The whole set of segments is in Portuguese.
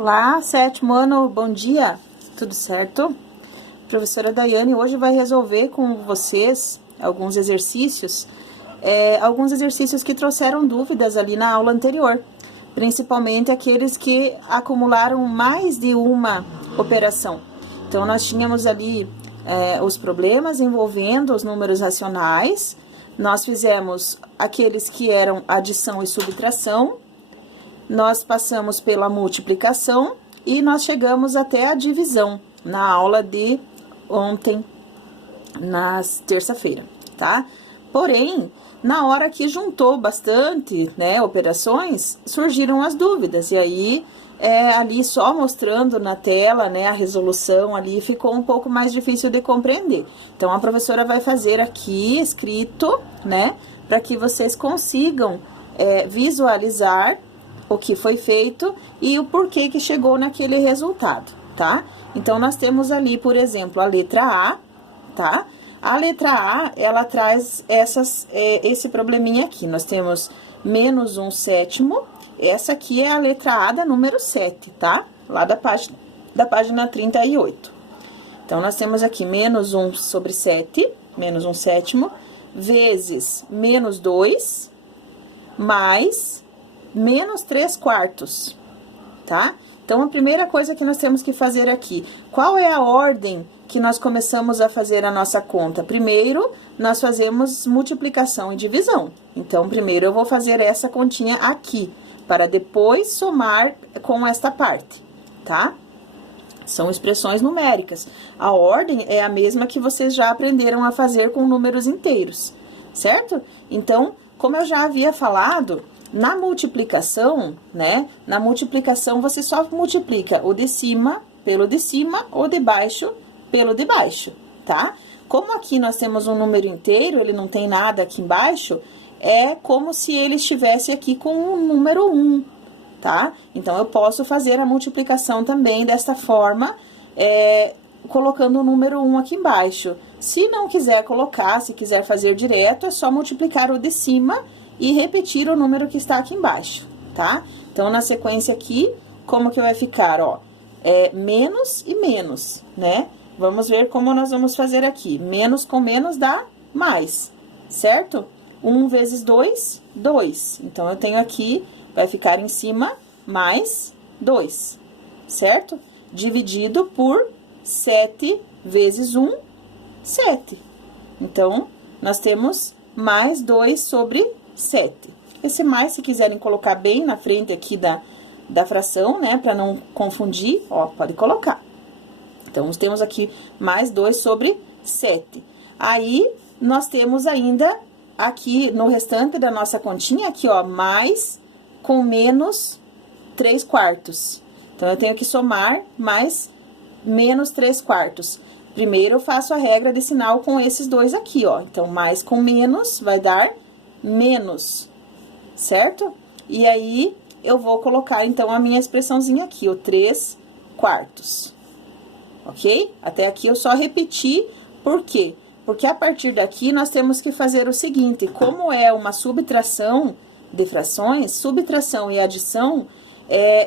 Olá, sétimo ano, bom dia, tudo certo? Professora Daiane hoje vai resolver com vocês alguns exercícios que trouxeram dúvidas ali na aula anterior, principalmente aqueles que acumularam mais de uma operação. Então, nós tínhamos ali os problemas envolvendo os números racionais, nós fizemos aqueles que eram adição e subtração, nós passamos pela multiplicação e nós chegamos até a divisão na aula de ontem, na terça-feira, tá? Porém, na hora que juntou bastante, né, operações, surgiram as dúvidas. E aí, ali só mostrando na tela, né, a resolução ali, ficou um pouco mais difícil de compreender. Então, a professora vai fazer aqui escrito, né, para que vocês consigam visualizar o que foi feito e o porquê que chegou naquele resultado, tá? Então, nós temos ali, por exemplo, a letra A, tá? A letra A, ela traz esse probleminha aqui. Nós temos menos 1/7. Essa aqui é a letra A da número 7, tá? Lá da página 38. Então, nós temos aqui menos 1/7, menos 1/7, vezes menos 2, mais menos 3/4, tá? Então, a primeira coisa que nós temos que fazer aqui, qual é a ordem que nós começamos a fazer a nossa conta? Primeiro, nós fazemos multiplicação e divisão. Então, primeiro eu vou fazer essa continha aqui, para depois somar com esta parte, tá? São expressões numéricas. A ordem é a mesma que vocês já aprenderam a fazer com números inteiros, certo? Então, como eu já havia falado, na multiplicação, né? Na multiplicação, você só multiplica o de cima pelo de cima, o de baixo pelo de baixo, tá? Como aqui nós temos um número inteiro, ele não tem nada aqui embaixo, é como se ele estivesse aqui com o número 1, tá? Então, eu posso fazer a multiplicação também desta forma, colocando o número 1 aqui embaixo. Se não quiser colocar, se quiser fazer direto, é só multiplicar o de cima e repetir o número que está aqui embaixo, tá? Então, na sequência aqui, como que vai ficar, ó? Menos e menos, né? Vamos ver como nós vamos fazer aqui. Menos com menos dá mais, certo? 1 vezes 2, 2. Então, eu tenho aqui, vai ficar em cima, mais 2, certo? Dividido por 7 vezes 1, 7. Então, nós temos mais 2 sobre 7. Esse mais, se quiserem colocar bem na frente aqui da fração, né, para não confundir, ó, pode colocar. Então, temos aqui mais 2 sobre 7. Aí, nós temos ainda aqui no restante da nossa continha, aqui, ó, mais com menos 3/4. Então, eu tenho que somar mais menos 3/4. Primeiro, eu faço a regra de sinal com esses dois aqui, ó. Então, mais com menos vai dar menos, certo? E aí, eu vou colocar, então, a minha expressãozinha aqui, o 3/4. Ok? Até aqui eu só repeti, por quê? Porque a partir daqui, nós temos que fazer o seguinte, como é uma subtração de frações, subtração e adição,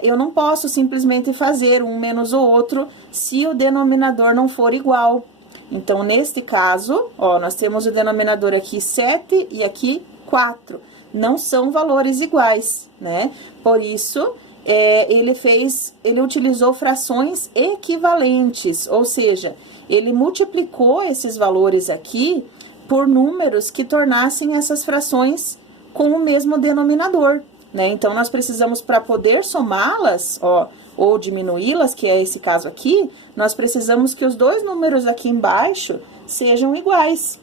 eu não posso simplesmente fazer um menos o outro se o denominador não for igual. Então, neste caso, ó, nós temos o denominador aqui 7 e aqui 4. Não são valores iguais, né? Por isso, ele utilizou frações equivalentes, ou seja, ele multiplicou esses valores aqui por números que tornassem essas frações com o mesmo denominador, né? Então, nós precisamos, para poder somá-las, ó, ou diminuí-las, que é esse caso aqui, nós precisamos que os dois números aqui embaixo sejam iguais,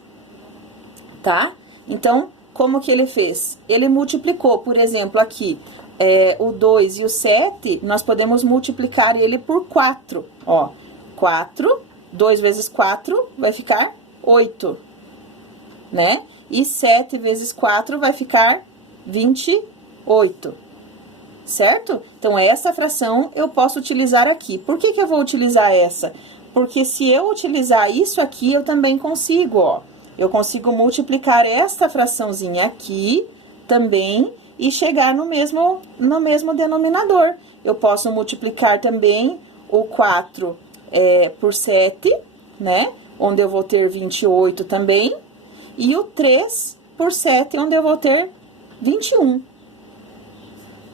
tá? Então, como que ele fez? Ele multiplicou, por exemplo, aqui, o 2 e o 7, nós podemos multiplicar ele por 4, ó. 4, 2 vezes 4 vai ficar 8, né? E 7 vezes 4 vai ficar 28, certo? Então, essa fração eu posso utilizar aqui. Por que que eu vou utilizar essa? Porque se eu utilizar isso aqui, eu também consigo, ó. Eu consigo multiplicar esta fraçãozinha aqui também e chegar no mesmo denominador. eu posso multiplicar também o 4 por 7, né? Onde eu vou ter 28 também. E o 3 por 7, onde eu vou ter 21.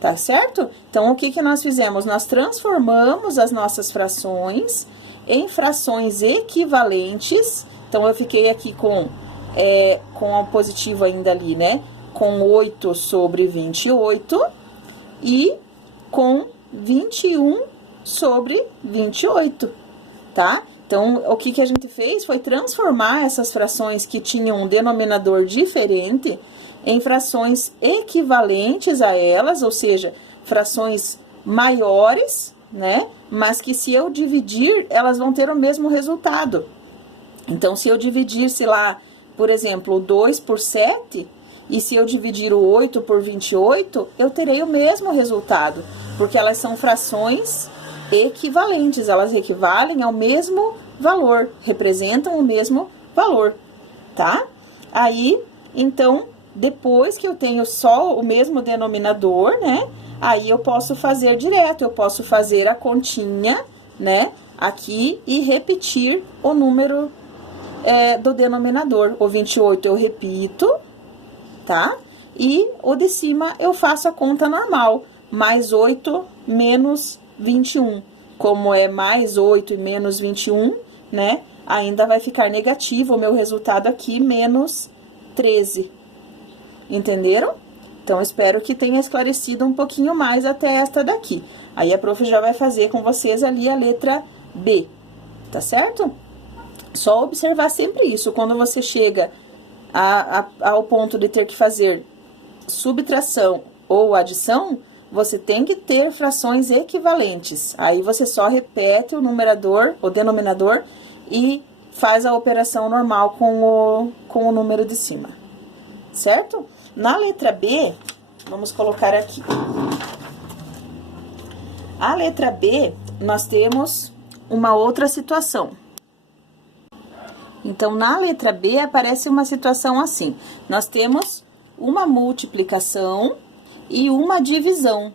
Tá certo? Então, o que que nós fizemos? Nós transformamos as nossas frações em frações equivalentes. Então, eu fiquei aqui com o positivo ainda ali, né? Com 8 sobre 28 e com 21 sobre 28, tá? Então, o que que a gente fez foi transformar essas frações que tinham um denominador diferente em frações equivalentes a elas, ou seja, frações maiores, né? Mas que se eu dividir, elas vão ter o mesmo resultado. Então, se eu dividir, sei lá, por exemplo, o 2 por 7, e se eu dividir o 8 por 28, eu terei o mesmo resultado, porque elas são frações equivalentes, elas equivalem ao mesmo valor, representam o mesmo valor, tá? Aí, então, depois que eu tenho só o mesmo denominador, né? Aí eu posso fazer direto, eu posso fazer a continha, né? Aqui e repetir o número do denominador. O 28 eu repito, tá? E o de cima eu faço a conta normal, mais 8 menos 21. Como é mais 8 e menos 21, né? Ainda vai ficar negativo o meu resultado aqui, menos 13. Entenderam? Então, espero que tenha esclarecido um pouquinho mais até esta daqui. Aí, a prof já vai fazer com vocês ali a letra B, tá certo? Só observar sempre isso. Quando você chega ao ponto de ter que fazer subtração ou adição, você tem que ter frações equivalentes. Aí, você só repete o numerador, o denominador, e faz a operação normal com o número de cima, certo? Na letra B, vamos colocar aqui. A letra B, nós temos uma outra situação. Então, na letra B, aparece uma situação assim. Nós temos uma multiplicação e uma divisão.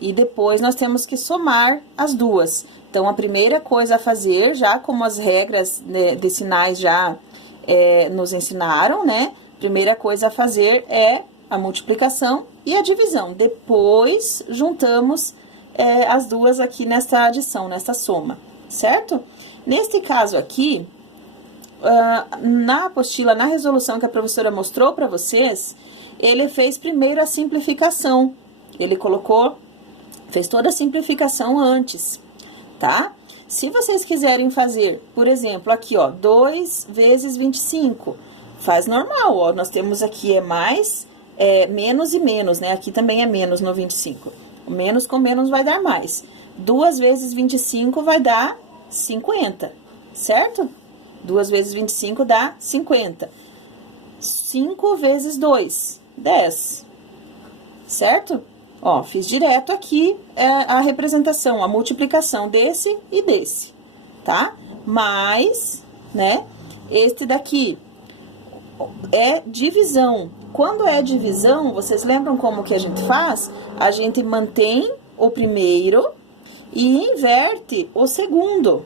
E depois, nós temos que somar as duas. Então, a primeira coisa a fazer, já como as regras de sinais já nos ensinaram, né? Primeira coisa a fazer é a multiplicação e a divisão. Depois, juntamos as duas aqui nesta adição, nesta soma, certo? Neste caso aqui, na apostila, na resolução que a professora mostrou para vocês, ele fez primeiro a simplificação. Ele fez toda a simplificação antes, tá? Se vocês quiserem fazer, por exemplo, aqui, ó, 2 vezes 25, faz normal, ó, nós temos aqui menos e menos, né? Aqui também é menos no 25. O menos com menos vai dar mais. 2 vezes 25 vai dar 50, certo? 2 vezes 25 dá 50. 5 vezes 2, 10, certo? Ó, fiz direto aqui a representação, a multiplicação desse e desse, tá? Mais, né? Este daqui é divisão. Quando é divisão, vocês lembram como que a gente faz? A gente mantém o primeiro e inverte o segundo,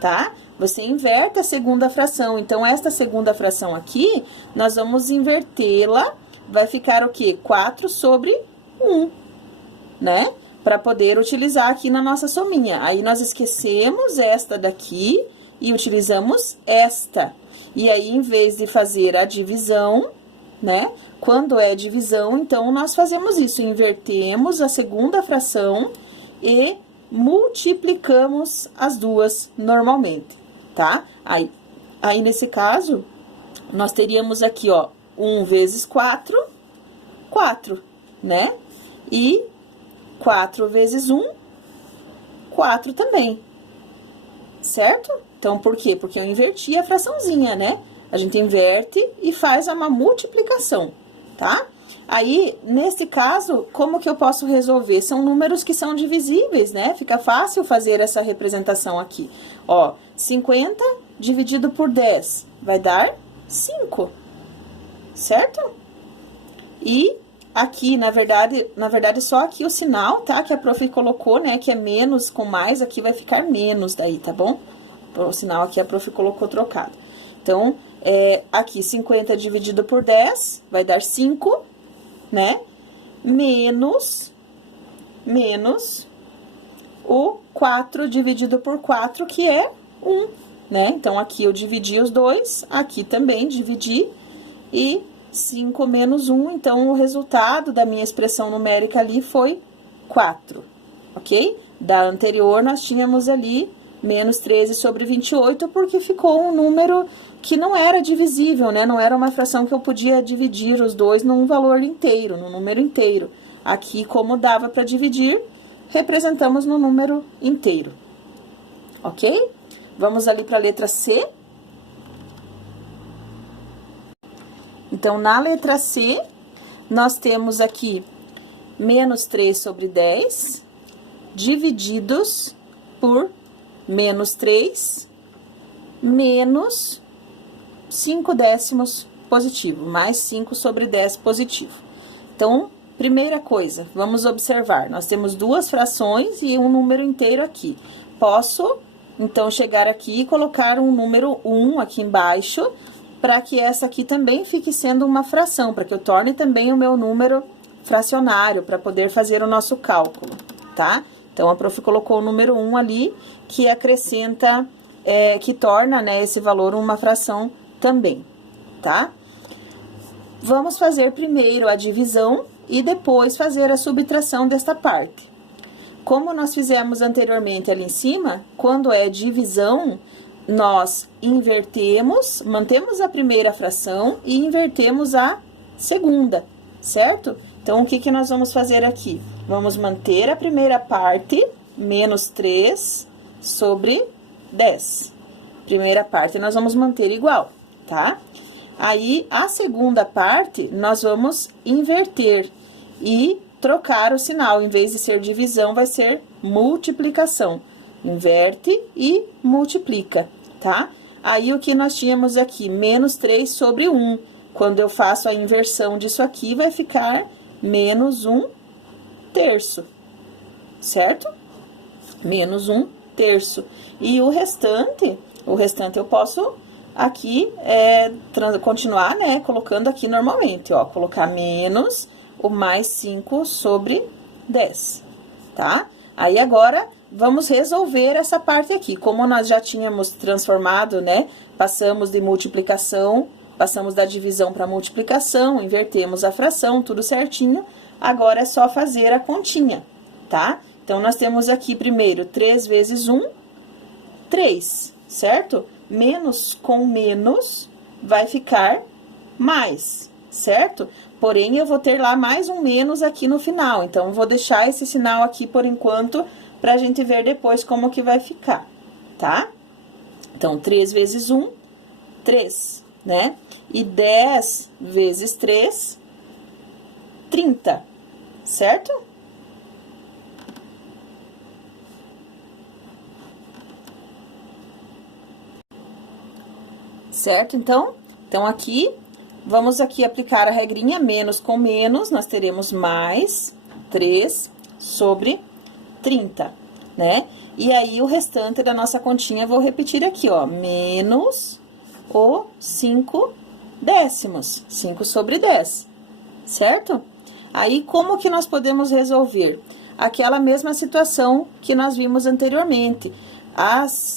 tá? Você inverte a segunda fração. Então, esta segunda fração aqui, nós vamos invertê-la. Vai ficar o quê? 4 sobre 1, né? Para poder utilizar aqui na nossa sominha. Aí, nós esquecemos esta daqui e utilizamos esta. E aí, em vez de fazer a divisão, né? Quando é divisão, então, nós fazemos isso. Invertemos a segunda fração e multiplicamos as duas normalmente, tá? Aí, nesse caso, nós teríamos aqui, ó, 1 vezes 4, 4, né? E 4 vezes 1, 4 também, certo? Então, por quê? Porque eu inverti a fraçãozinha, né? A gente inverte e faz uma multiplicação, tá? Aí, nesse caso, como que eu posso resolver? São números que são divisíveis, né? Fica fácil fazer essa representação aqui. Ó, 50 dividido por 10 vai dar 5, certo? E aqui, na verdade, só aqui o sinal, tá? Que a prof colocou, né? Que é menos com mais, aqui vai ficar menos daí, tá bom? O sinal aqui a prof colocou trocado. Então, aqui 50 dividido por 10 vai dar 5, né? Menos o 4 dividido por 4, que é 1, né? Então, aqui eu dividi os dois, aqui também dividi, e 5 menos 1, então, o resultado da minha expressão numérica ali foi 4, ok? Da anterior, nós tínhamos ali menos 13 sobre 28, porque ficou um número que não era divisível, né? Não era uma fração que eu podia dividir os dois num valor inteiro, num número inteiro. Aqui, como dava para dividir, representamos no número inteiro, ok? Vamos ali para a letra C. Então, na letra C, nós temos aqui menos 3 sobre 10, divididos por menos 3, menos 5 décimos positivo, mais 5 sobre 10 positivo. Então, primeira coisa, vamos observar, nós temos duas frações e um número inteiro aqui. Posso, então, chegar aqui e colocar um número 1 aqui embaixo, para que essa aqui também fique sendo uma fração, para que eu torne também o meu número fracionário, para poder fazer o nosso cálculo, tá? Então, a prof colocou o número 1 ali, que acrescenta, que torna, né, esse valor uma fração também, tá? Vamos fazer primeiro a divisão e depois fazer a subtração desta parte. Como nós fizemos anteriormente ali em cima, quando é divisão, nós invertemos, mantemos a primeira fração e invertemos a segunda, certo? Então, o que que nós vamos fazer aqui? Vamos manter a primeira parte, menos 3 sobre 10. Primeira parte nós vamos manter igual, tá? Aí, a segunda parte, nós vamos inverter e trocar o sinal. Em vez de ser divisão, vai ser multiplicação. Inverte e multiplica, tá? Aí, o que nós tínhamos aqui? Menos 3 sobre 1. Quando eu faço a inversão disso aqui, vai ficar menos 1 terço, certo? Menos 1 terço. E o restante eu posso aqui continuar, né, colocando aqui normalmente, ó, colocar menos o mais 5 sobre 10, tá? Aí, agora, vamos resolver essa parte aqui. Como nós já tínhamos transformado, né, passamos de multiplicação, passamos da divisão para multiplicação, invertemos a fração, tudo certinho. Agora, é só fazer a continha, tá? Então, nós temos aqui, primeiro, 3 vezes 1, 3, certo? Menos com menos vai ficar mais, certo? Porém, eu vou ter lá mais um menos aqui no final. Então, eu vou deixar esse sinal aqui por enquanto, pra gente ver depois como que vai ficar, tá? Então, 3 vezes 1, 3, né? E 10 vezes 3, 30, certo? Certo, então? Então, aqui, vamos aqui aplicar a regrinha menos com menos, nós teremos mais 3 sobre 30, né? E aí, o restante da nossa continha, eu vou repetir aqui, ó, menos o 5 décimos, 5 sobre 10, certo? Aí, como que nós podemos resolver? Aquela mesma situação que nós vimos anteriormente.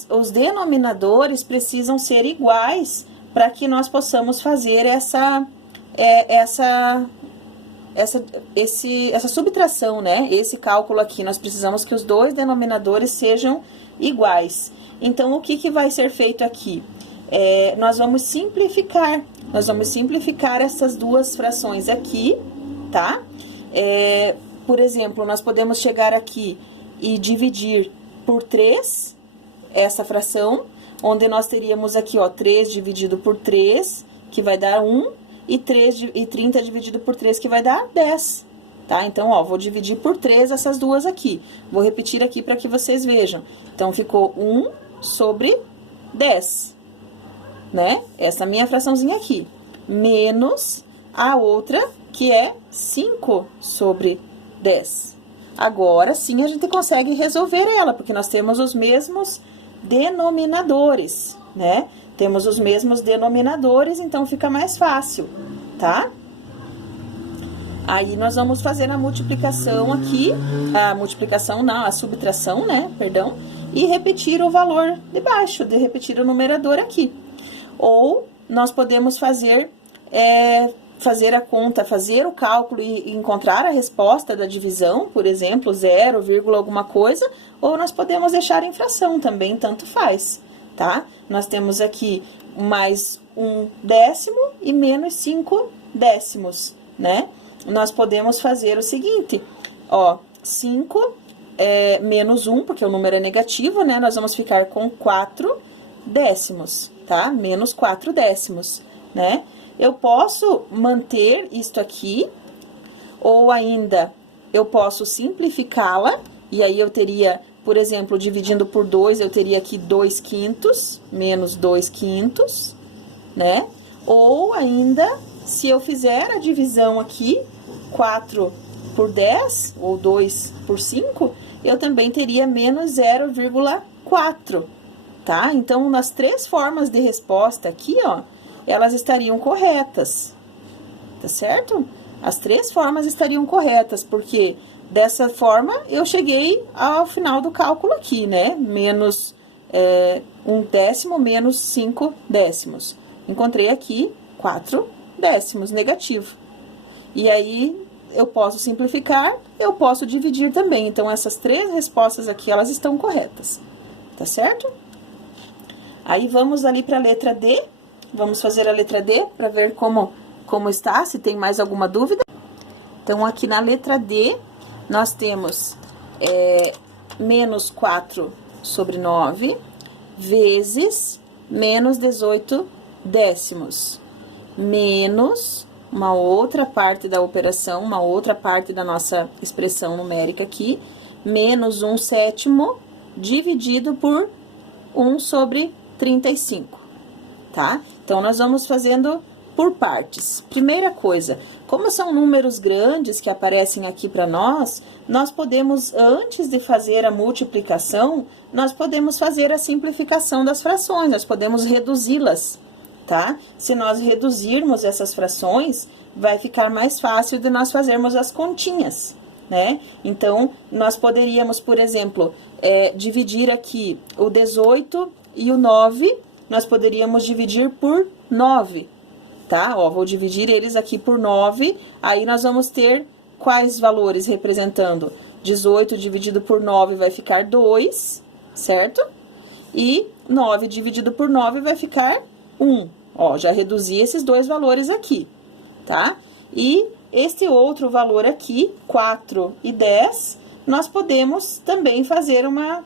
Os denominadores precisam ser iguais para que nós possamos fazer essa subtração, né? Esse cálculo aqui, nós precisamos que os dois denominadores sejam iguais. Então, o que que vai ser feito aqui? Nós vamos simplificar essas duas frações aqui, tá? Por exemplo, nós podemos chegar aqui e dividir por 3 essa fração, onde nós teríamos aqui, ó, 3 dividido por 3, que vai dar 1, e 30 dividido por 3, que vai dar 10, tá? Então, ó, vou dividir por 3 essas duas aqui. Vou repetir aqui para que vocês vejam. Então, ficou 1 sobre 10, né? Essa minha fraçãozinha aqui. Menos a outra, que é 5 sobre 10. Agora sim a gente consegue resolver ela, porque nós temos os mesmos denominadores, né? Temos os mesmos denominadores, então fica mais fácil, tá? Aí nós vamos fazer a multiplicação aqui, a subtração, né? Perdão, e repetir o valor de baixo, repetir o numerador aqui. Ou nós podemos fazer a conta, fazer o cálculo e encontrar a resposta da divisão, por exemplo, 0, alguma coisa, ou nós podemos deixar em fração também, tanto faz, tá? Nós temos aqui mais 1/10 e menos 5/10, né? Nós podemos fazer o seguinte, ó, 5 menos 1, porque o número é negativo, né? Nós vamos ficar com 4/10, tá? Menos 4/10, né? Eu posso manter isto aqui, ou ainda eu posso simplificá-la, e aí eu teria, por exemplo, dividindo por 2, eu teria aqui 2/5, menos 2/5, né? Ou ainda, se eu fizer a divisão aqui, 4 por 10, ou 2 por 5, eu também teria menos 0,4, tá? Então, nas 3 formas de resposta aqui, ó, elas estariam corretas, tá certo? As 3 formas estariam corretas, porque dessa forma eu cheguei ao final do cálculo aqui, né? Menos 1/10 menos 5/10. Encontrei aqui 4/10 negativo. E aí eu posso simplificar, eu posso dividir também. Então, essas 3 respostas aqui, elas estão corretas, tá certo? Aí vamos ali para a letra D. Vamos fazer a letra D para ver como está, se tem mais alguma dúvida. Então, aqui na letra D, nós temos menos 4 sobre 9, vezes menos 18/10, menos uma outra parte da operação, uma outra parte da nossa expressão numérica aqui, menos 1/7 dividido por 1 sobre 35, tá? Então, nós vamos fazendo por partes. Primeira coisa, como são números grandes que aparecem aqui para nós podemos, antes de fazer a multiplicação, nós podemos fazer a simplificação das frações, nós podemos reduzi-las, tá? Se nós reduzirmos essas frações, vai ficar mais fácil de nós fazermos as continhas, né? Então, nós poderíamos, por exemplo, dividir aqui o 18 e o 9, nós poderíamos dividir por 9, tá? Ó, vou dividir eles aqui por 9, aí nós vamos ter quais valores representando? 18 dividido por 9 vai ficar 2, certo? E 9 dividido por 9 vai ficar 1. Ó, já reduzi esses 2 valores aqui, tá? E este outro valor aqui, 4 e 10, nós podemos também fazer uma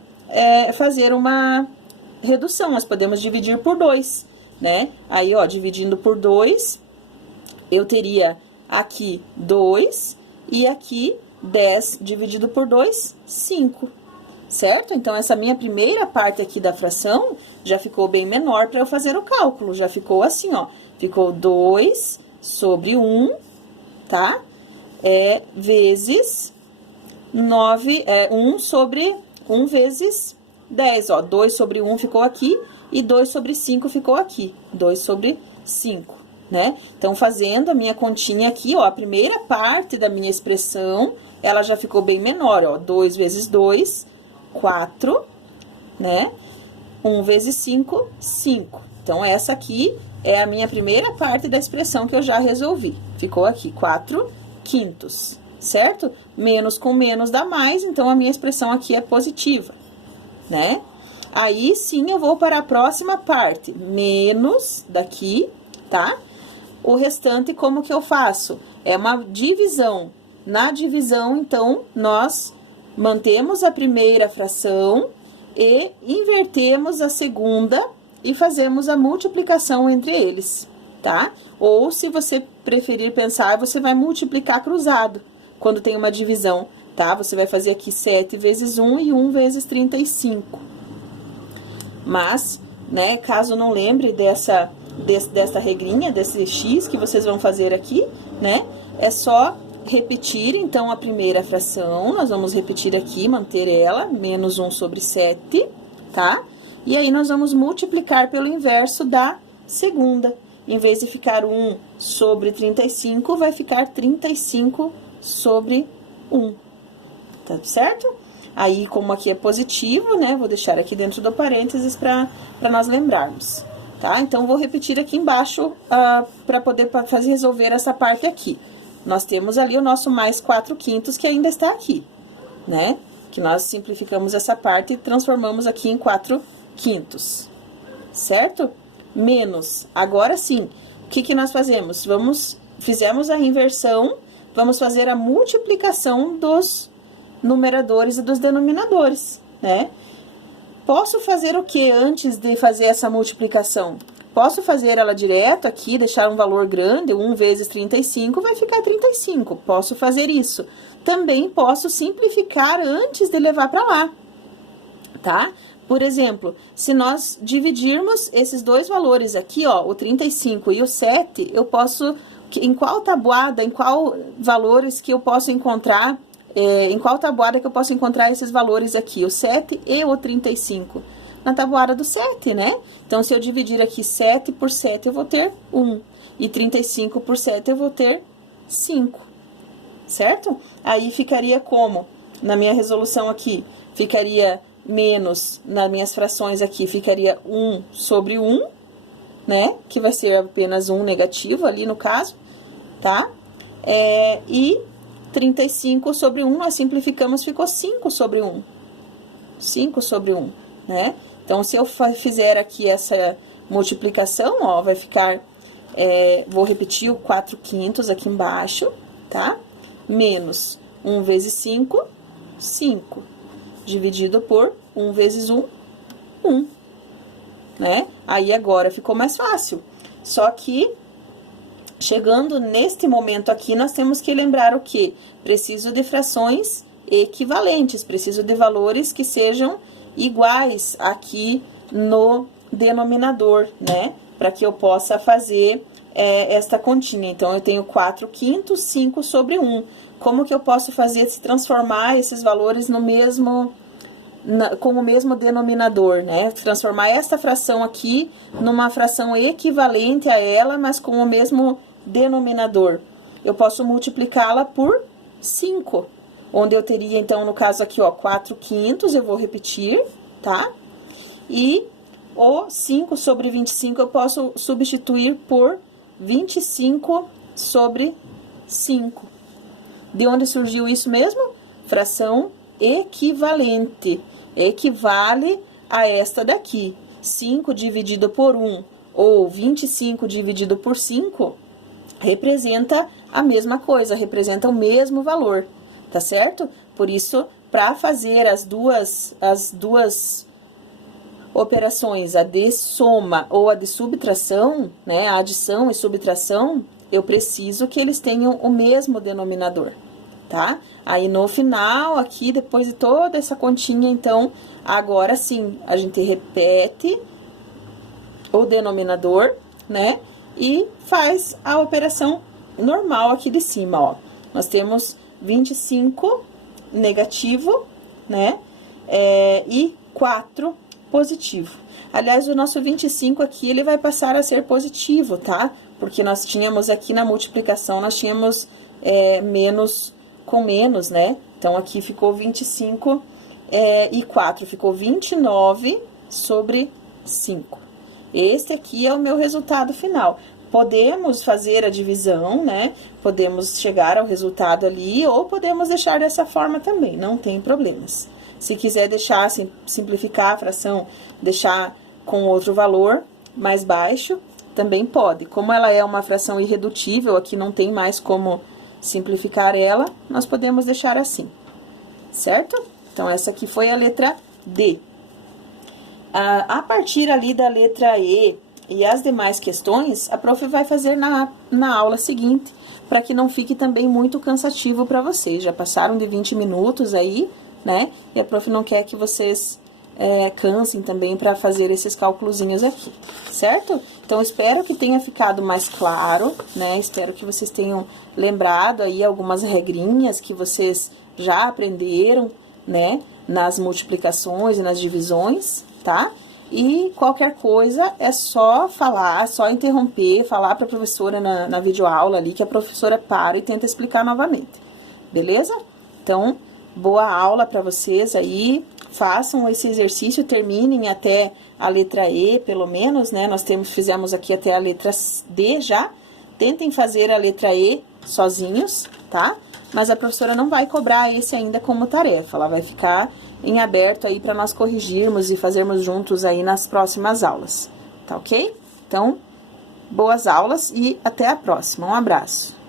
redução, nós podemos dividir por 2, né? Aí, ó, dividindo por 2, eu teria aqui 2 e aqui 10 dividido por 2, 5, certo? Então, essa minha primeira parte aqui da fração já ficou bem menor para eu fazer o cálculo, já ficou assim, ó, ficou 2 sobre 1, tá? Vezes 9, 1 sobre 1 vezes 10, ó, 2 sobre 1 ficou aqui e 2 sobre 5 ficou aqui, 2 sobre 5, né? Então, fazendo a minha continha aqui, ó, a primeira parte da minha expressão, ela já ficou bem menor, ó, 2 vezes 2, 4, né? 1 vezes 5, 5. Então, essa aqui é a minha primeira parte da expressão que eu já resolvi. Ficou aqui, 4/5, certo? Menos com menos dá mais, então a minha expressão aqui é positiva, né? Aí, sim, eu vou para a próxima parte, menos daqui, tá? O restante, como que eu faço? É uma divisão. Na divisão, então, nós mantemos a primeira fração e invertemos a segunda e fazemos a multiplicação entre eles, tá? Ou, se você preferir pensar, você vai multiplicar cruzado, quando tem uma divisão, tá? Você vai fazer aqui 7 vezes 1 e 1 vezes 35. Mas, né, caso não lembre dessa regrinha, desse x que vocês vão fazer aqui, né? é só repetir, então, a primeira fração, nós vamos repetir aqui, manter ela, menos 1 sobre 7, tá? E aí, nós vamos multiplicar pelo inverso da segunda. Em vez de ficar 1 sobre 35, vai ficar 35 sobre 1, tá certo? Aí, como aqui é positivo, né, vou deixar aqui dentro do parênteses para nós lembrarmos, tá? Então, vou repetir aqui embaixo para poder resolver essa parte aqui. Nós temos ali o nosso mais 4/5 que ainda está aqui, né? Que nós simplificamos essa parte e transformamos aqui em 4/5, certo? Menos, agora sim, o que nós fazemos? Fizemos a inversão, vamos fazer a multiplicação dos numeradores e dos denominadores, né? Posso fazer o que antes de fazer essa multiplicação? Posso fazer ela direto aqui, deixar um valor grande, 1 vezes 35 vai ficar 35. Posso fazer isso. Também posso simplificar antes de levar para lá, tá? Por exemplo, se nós dividirmos esses dois valores aqui, ó, o 35 e o 7, eu posso, em qual tabuada, em qual valores que eu posso encontrar, em qual tabuada que eu posso encontrar esses valores aqui, o 7 e o 35? Na tabuada do 7, né? Então, se eu dividir aqui 7 por 7, eu vou ter 1. E 35 por 7, eu vou ter 5. Certo? Aí, ficaria como? Na minha resolução aqui, ficaria menos, nas minhas frações aqui, ficaria 1 sobre 1, né? Que vai ser apenas 1 negativo ali no caso, tá? E 35 sobre 1, nós simplificamos, ficou 5 sobre 1. 5 sobre 1, né? Então, se eu fizer aqui essa multiplicação, ó, vai ficar, vou repetir o 4/5 aqui embaixo, tá? Menos 1 vezes 5, 5. Dividido por 1 vezes 1, 1. Né? Aí, agora ficou mais fácil. Só que, chegando neste momento aqui, nós temos que lembrar o quê? Preciso de frações equivalentes, preciso de valores que sejam iguais aqui no denominador, né? Para que eu possa fazer esta continha. Então, eu tenho 4/5, 5 sobre 1. Como que eu posso fazer, transformar esses valores no mesmo, com o mesmo denominador, né? Transformar esta fração aqui numa fração equivalente a ela, mas com o mesmo denominador. Eu posso multiplicá-la por 5, onde eu teria, então, no caso aqui, ó, 4/5, eu vou repetir, tá? E o 5 sobre 25 eu posso substituir por 25 sobre 5. De onde surgiu isso mesmo? Fração equivalente. Equivale a esta daqui. 5 dividido por 1 ou 25 dividido por 5 representa a mesma coisa, representa o mesmo valor, tá certo? Por isso, para fazer as duas operações, a de soma ou a de subtração, né, a adição e subtração, eu preciso que eles tenham o mesmo denominador, tá? Aí, no final, aqui, depois de toda essa continha, então, agora sim, a gente repete o denominador, né? E faz a operação normal aqui de cima, ó. Nós temos 25 negativo, né? E 4 positivo. Aliás, o nosso 25 aqui, ele vai passar a ser positivo, tá? Porque nós tínhamos aqui na multiplicação, nós tínhamos menos com menos, né? Então, aqui ficou 25 e 4, ficou 29 sobre 5. Este aqui é o meu resultado final. Podemos fazer a divisão, né? Podemos chegar ao resultado ali, ou podemos deixar dessa forma também, não tem problemas. Se quiser deixar, simplificar a fração, deixar com outro valor mais baixo, também pode. Como ela é uma fração irredutível, aqui não tem mais como simplificar ela, nós podemos deixar assim, certo? Então, essa aqui foi a letra D. A partir ali da letra E e as demais questões, a prof vai fazer na aula seguinte, para que não fique também muito cansativo para vocês. Já passaram de 20 minutos aí, né? E a prof não quer que vocês cansem também para fazer esses cálculozinhos aqui, certo? Então, espero que tenha ficado mais claro, né? Espero que vocês tenham lembrado aí algumas regrinhas que vocês já aprenderam, né? Nas multiplicações e nas divisões, tá? E qualquer coisa é só falar, só interromper, falar para a professora na videoaula ali, que a professora para e tenta explicar novamente, beleza? Então, boa aula para vocês aí, façam esse exercício, terminem até a letra E, pelo menos, né? Nós fizemos aqui até a letra D já, tentem fazer a letra E sozinhos, tá? Mas a professora não vai cobrar esse ainda como tarefa, ela vai ficar em aberto aí para nós corrigirmos e fazermos juntos aí nas próximas aulas, tá ok? Então, boas aulas e até a próxima. Um abraço.